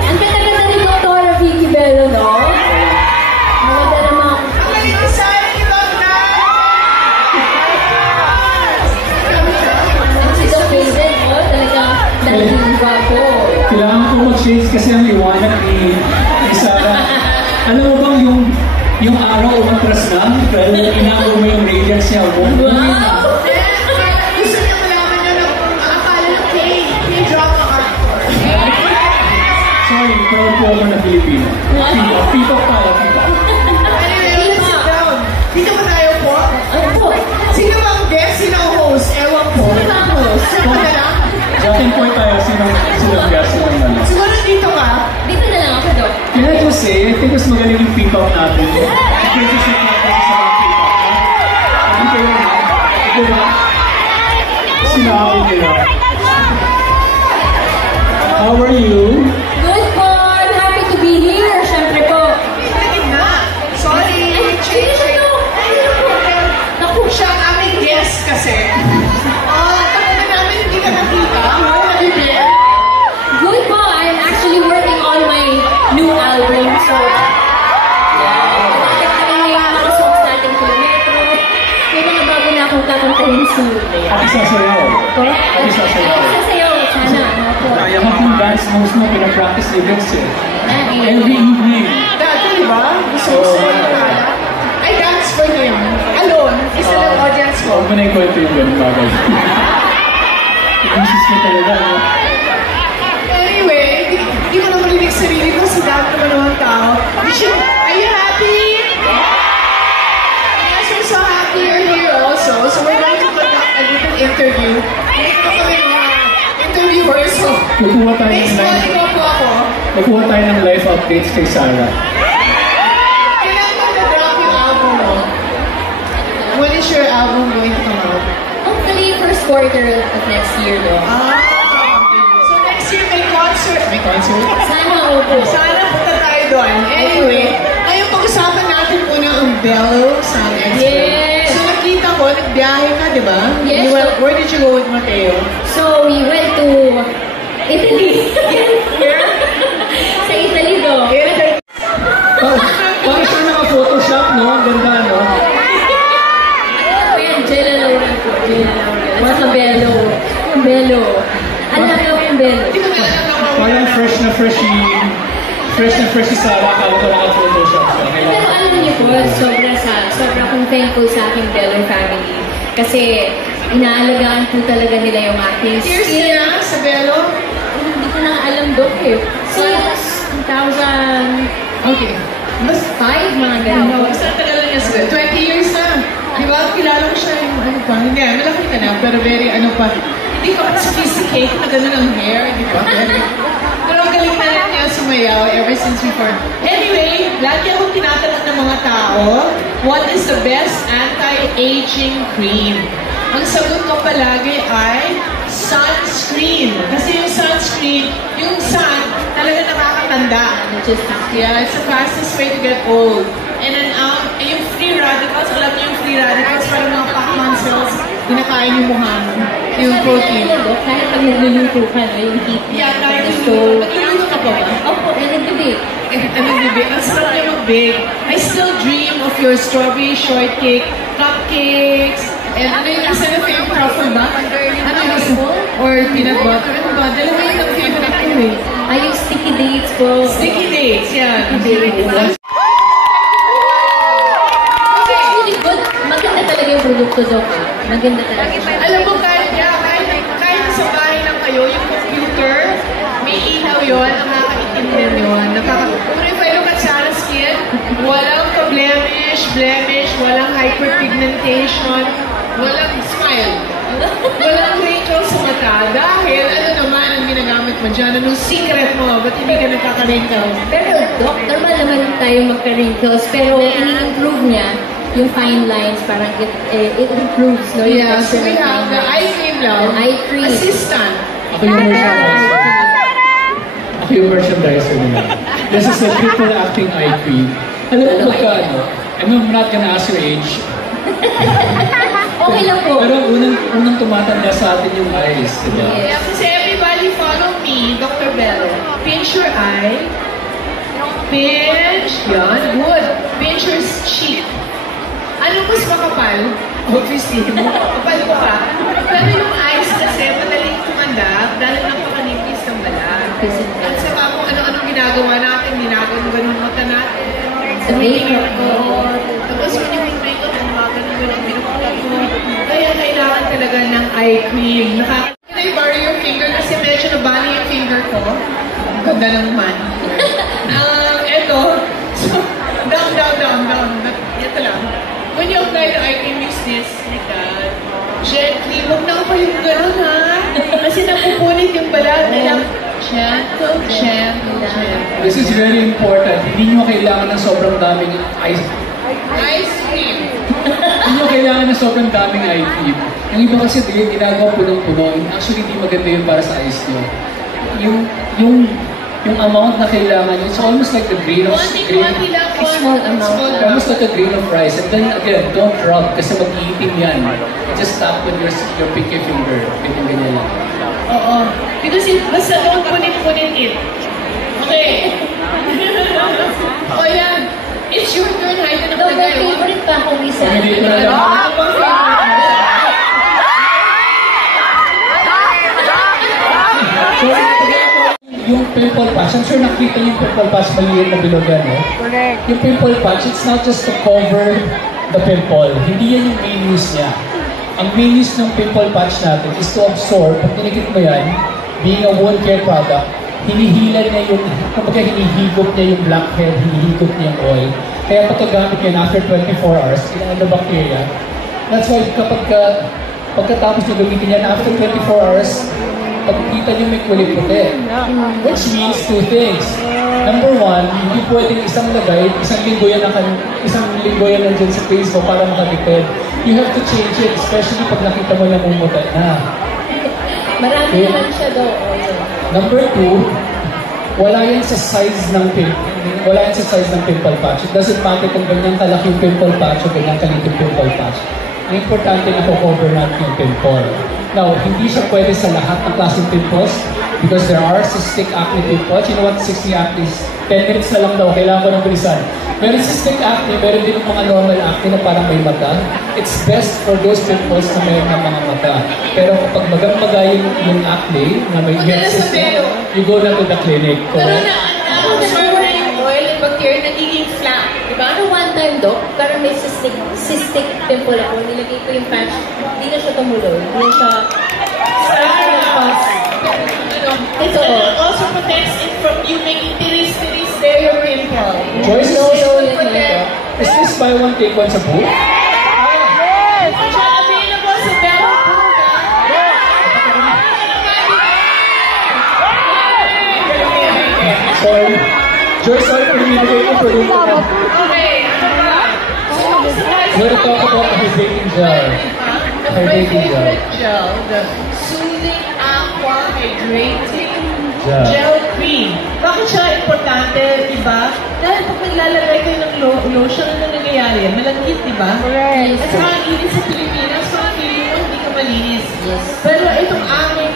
Ang ganda-ganda ni Dr. Vicky Bello, no? Maganda naman. Ang galing-design ni Dr. Si Doc Hazen, no? Talagang daling guwapo. Kailangan ko mag-shades kasi ang liwanag ni Sarah. Alam mo bang yung araw umatras na? Pero inago mo yung radiance niya. Wow! Gusto niya malaman niya na kung akala ng K-drama actor. Sorry, proud po ako na Pilipino. Pipa pala, pipa. Anyway, let's sit down. Dito ba tayo po? Ano po? Sino ba ang guest? Sino ang host? Ewan po. Sino ba ang host? Sino ba na lang? Dating point tayo, sinong gas, sinong ano. Siguro dito ka? Dito na lang ako, Doc. Can I just say, I think mas magaling yung pipa natin. Kasi sa mga pipa. Hindi kayo na. Diba? Sinabi nila. How are you? Good po! I'm happy to be here. Siyempre po. Tingin na. Sorry. Sino siya to? Naku, Siya ang aming guest kasi. Tagal na namin hindi ka nakita. Nabibigyan. good po. I'm actually working on my new album. So, may mga songs natin kilometro. May mga bago na akong kakantahin soon. Ako sasayaw. Po? Ako sasayaw. Sasayaw. Sana. Opo. Kaya ko yung dance moves mo, pinapractice ni Vince eh. Ah, Every evening. Dati, di ba? Gusto mo sa mga I dance for him. Alone. Isa lang audience ko. Huwag mo na ikwento yung ganun bagay. Ibusis mo talaga, no? Anyway, di mo naman linig sarili ko sa dami naman ng tao. Are you happy? Yes, we're so happy you're here also. So we're going to conduct a little interview. Hindi ko kami mga interviewers. So, Kukuha tayo next ng one, live. ikaw po ako. Kukuha tayo ng live updates kay Sarah. Kailan mo na-drop yung album mo? When is your album going to come out? hopefully, first quarter of next year, though. So next year may concert. May concert? Sana, opo. Sana punta tayo doon. Anyway, ngayon pag-usapan natin muna ang Bello Sound Expert. Yes. So nakita ko, nagbiyahe ka, di ba? Yes. Where did you go with Mateo? So, we went to Italy. Sa Italy, though. Parang siya naka-photoshop, no? Ang ganda, no? Jella Lauren po. Jella Lauren. What's a bello? Yung bello. Alam mo yung bello. Hindi ko na alam na Parang fresh na fresh si Sarah. Akala ko naka-photoshop siya. Pero alam niyo po, sobra kong thankful sa aking Bello family. Kasi inaalagaan po talaga nila yung aking Years skill. na sa Bello? Hindi ko na alam, Dok, eh. Since 2005, Okay. Mas mga ganun. basta tagal lang niya sila. 20 years na. Di ba? Kilala ko siya yung ano pa. Hindi, malaki ka na. Pero very ano pa. Hindi ka pa sophisticated na gano'n ang hair. Di ba? Pero ang galing na rin niya sumayaw ever since before. Anyway, lagi akong tinatanong ng mga tao, what is the best anti-aging cream? Ang sagot ko palagi ay sunscreen. Kasi yung sunscreen, yung sun, talaga nakakatanda. Yeah, it's the fastest way to get old. And then, yung free radicals, alam niyo yung free radicals, parang mga Pac-Man cells, kinakain yung mukha mo. Yung protein. Kahit pag nagluluto ka, no, yung heat. Yeah, kahit So, nagluluto ka pa ba? opo, nag-debate. Ang sarap niya mag-bake. I still dream of your strawberry shortcake, cupcakes, and ano yung isa na favorite truffle ba? Ano yung isa? Or peanut butter? Ano ba? Dalawa yung favorite ko eh. Ay, yung sticky dates po. Sticky dates, yan. Really good. Maganda talaga yung produkto, Doc. Maganda talaga. Alam mo, kahit sa bahay lang kayo, yung computer, may ilaw yun, nakakaitim din yun. Pero if I look at Sarah's skin, walang blemish, walang hyperpigmentation, walang smile. Walang wrinkles sa mata. Dahil, ano naman ang ginagamit mo dyan? Anong secret mo? Ba't hindi ka nagkaka-wrinkles? Pero, Doc, normal naman tayo magka-wrinkles. Pero, ini-improve niya yung fine lines. Parang it improves, no? Yeah, so we have the eye cream now. Eye cream. Assistant. Ako yung merchandiser. Ako yung merchandiser nila. This is a triple acting eye cream. Alam mo magkano? I'm not gonna ask your age. Okay lang po. Pero unang tumatanda sa atin yung eyes, diba? Yeah, kasi everybody follow me. pinch your eye. Pinch. Yan, good. Pinch your cheek. Ano mas makapal? Obviously, makapal ko pa. Pero yung eyes kasi, madaling tumanda dahil napakanipis ng balat. At saka kung ano-anong ginagawa natin, ginagawa mata natin. Sa makeup ko. Tapos when you make makeup, ang mga ganun-ganun binukulat mo. Kaya kailangan talaga ng eye cream. Can I borrow your finger? Kasi medyo nabali yung finger ko. Ang ganda naman. Eto. So, down. Ito lang. When you apply the eye cream, use this. Like that. Gently. Huwag na pa yung gano'n, ha? Kasi napupunit yung balat. Gentle. This is very important. Hindi nyo kailangan ng sobrang daming ice cream. Hindi nyo kailangan ng sobrang daming eye cream. Yung iba kasi ginagawa punong-puno. Actually, hindi maganda yun para sa eyes nyo. Yung amount na kailangan nyo, it's almost like a grain of Small amount. almost like a grain of rice. And then again, don't rub kasi mag-iitim yan. Just tap with your pinky finger. Ganyan lang. Oo. Because basta don't punit it. Okay. O yan. It's your turn. Hayda na No, may palagay. favorite pa akong isa. Hindi ko na lang. Yung pimple patch, I'm sure nakita niyo yung pimple patch maliit na bilogan, no? Correct. Yung pimple patch, it's not just to cover the pimple. Hindi yan yung main use niya. Ang main use ng pimple patch natin is to absorb, pag tinikit mo yan, being a wound care product, hinihila niya yung, kapag hinihigop niya yung blackhead, hinihigop niya yung oil. Kaya pagkagamit yan after 24 hours, ilang the bacteria. That's why pagkatapos nyo gamitin yan, after 24 hours, pagkita nyo may kulay puti. Which means two things. Number one, hindi pwedeng isang linggo yan nandyan sa face mo para makatipid. You have to change it, especially pag nakita mo namumuta na. Marami naman siya doon. Number two, wala yan sa size ng pimple patch. It doesn't matter kung ganyan kalaki yung pimple patch o ganyan kaliit yung pimple patch. Ang importante na cover natin yung pimple. Now, hindi siya pwede sa lahat ng klaseng pimples because there are cystic acne pimples. You know what cystic acne is? 10 minutes na lang daw, kailangan ko ng bilisan. Meron cystic acne, meron din yung mga normal acne na parang may mata. It's best for those pimples na meron ng mga mata. Pero kapag magang-maga yung acne, na may you go na to the clinic. Pero na-absorb na yung oil and bacteria, nagiging flat. Diba? Ano one time, Doc, parang may cystic pimple ako, nilagay ko yung patch, hindi na siya tumuloy. Hindi na siya... It also protects it from you making tiris-tiris there your pimple. Joyce, is this buy one take one sa booth? Siya available sa Bella Sorry. Joyce, sorry for nilagay ko for you. Okay. We're going to talk about hydrating gel. My favorite gel, the Soothing Aqua Hydrating Gel Cream. Bakit siya importante, diba? Dahil pag naglalagay kayo ng lotion, ano nangyayari? Malagkit, diba? Correct. At saka ang inis sa Pilipinas, mga feeling mo, hindi ka malinis. Yes. Pero itong aming,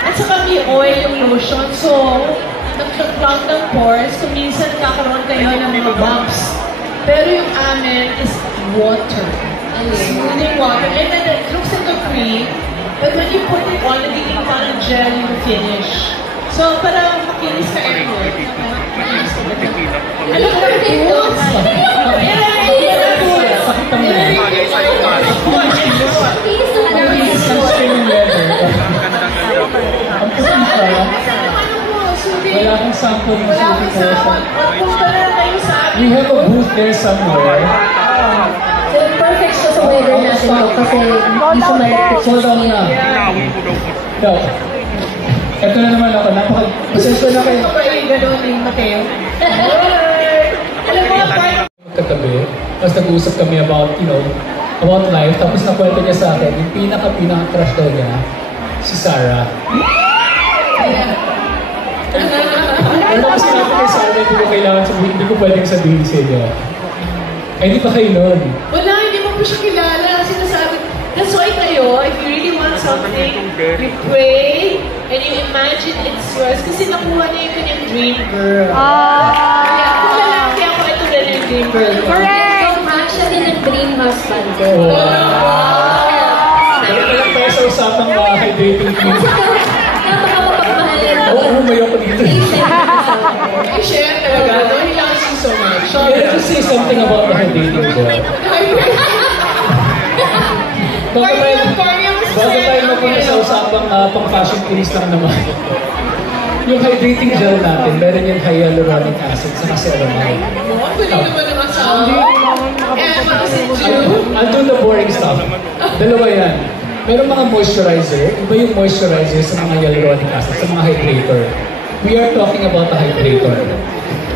at saka may oil yung lotion, so, nag-clog ng pores, kung minsan kakaroon kayo ng mga bumps. Pero yung amin is water. Smoothing water. And then it looks like a cream, but when you put it on, nagiging parang gel yung finish. So, para makinis ka everywhere. Alam ko rin ito. Sakit ang ang puti siya. Wala akong sample ng soothing lotion. We have a booth there somewhere. So, perfect siya sa weather natin to kasi hindi siya malapit. Hold on na. No. Ito na naman ako. Pasensya na kayo. Katabi, tapos nag-uusap kami about, about life. Tapos nakwento niya sa akin, yung pinaka-crush daw niya, si Sarah. Pero kasi sinabi kay Sarah, hindi ko kailangan sabihin, hindi ko pwedeng sabihin sa inyo. Ay, hindi pa kayo nun. Wala, hindi mo po siya kilala. Sinasabi, that's why kayo, if you really want something, you pray, and you imagine it's yours. Kasi nakuha niya yung kanyang dream girl. Kaya kung lalaki ako, ito na yung dream girl. Correct! So, siya din ang dream husband ko. Kaya pala tayo sa usapang hydrating cream. Napaka-mapagmahalin. Oo, umayo ko dito. I share talaga. No, he loves you so much. Let us say something about the hydrating gel. Bago tayo mapunta sa usapang pang-fashion quiz lang naman. Yung hydrating gel natin, meron yung hyaluronic acid sa ceramide. Ang galing naman ng asawa. And what does it do? I'll do the boring stuff. Dalawa yan. Meron mga moisturizer. Iba yung moisturizer sa mga hyaluronic acid, sa mga hydrator. We are talking about the hydrator.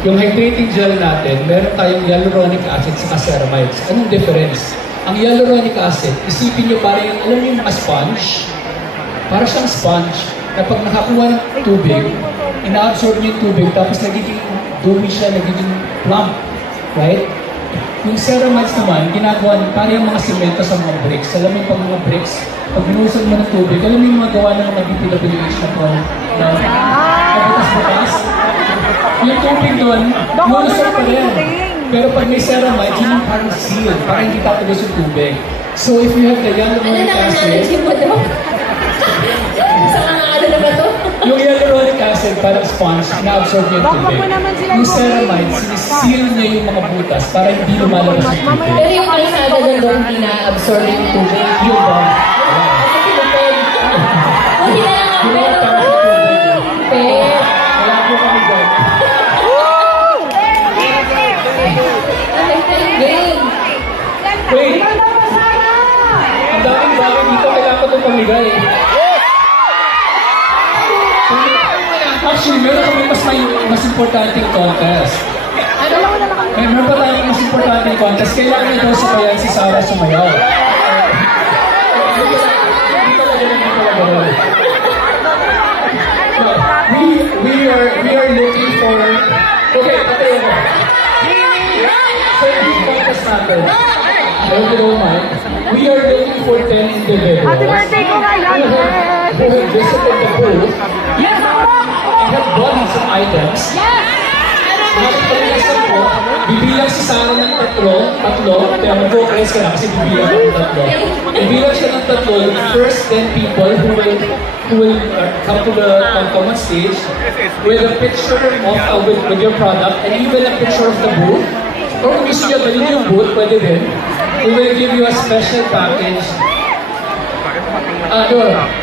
Yung hydrating gel natin, meron tayong hyaluronic acid sa ceramides. Anong difference? Ang hyaluronic acid, isipin nyo parang yung, alam niyo yung mga sponge? Para siyang sponge na pag nakakuha ng tubig, ina-absorb niyo yung tubig, tapos nagiging dumi siya, nagiging plump. Right? Yung ceramides naman, ginagawa niyo parang yung mga simento sa mga bricks. Alam mo yung pag mga bricks, pag binusog mo ng tubig, alam mo yung mga gawa ng mga DPWH na butas-butas? Yung tubig doon, lulusog pa rin. Pero pag may ceramide, yun yung parang seal, parang hindi tatagas yung tubig. So if you have the hyaluronic acid, Ano mo daw? Sa mga ano na ba to? yung hyaluronic acid parang sponge, na-absorb niya yung tubig. Yung ceramide, siniseal niya yung mga butas para hindi lumalabas yung tubig. Pero yung kalsada doon hindi na-absorb yung tubig. Yun ba? Kasi tinupid. Buti na lang Yun ako. ang parang sa tubig. Pero, Wala po kami dyan. game. Wait! Ang daming bagay dito, kailangan ko itong pamigay. Actually, meron kami mas importanteng contest. Meron pa tayong mas importanteng contest. Kailangan niya daw sumayan si Sarah sumayaw. We are looking for... Okay, patayin mo. So, yung contest natin, I hope you don't mind, we are looking for 10 individuals who have visited the booth and have bought some items. Bakit kami nasa po, bibilang si Sarah ng tatlo, kaya mag-focus ka na kasi bibilang ng tatlo. Bibilang siya ng tatlo, the first 10 people who will come to the come on stage with a picture of with your product and even a picture of the booth. Or kung gusto nyo dalhin yung booth, pwede din. We will give you a special package.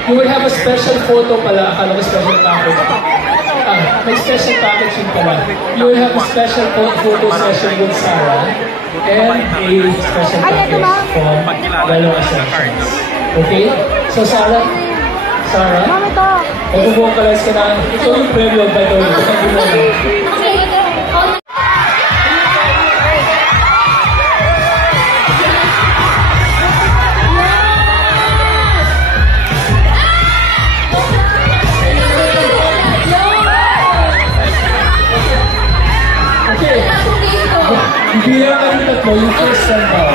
You will have a special photo pala. Akala ko special package. May special package yun pala. You will have a special photo session with Sarah and a special package from Yellow Essentials. Okay? So Sarah, mag-vocalize ka na. Ito yung preview by the way. Okay. Okay. Bilang kami tatlo, yung first time daw.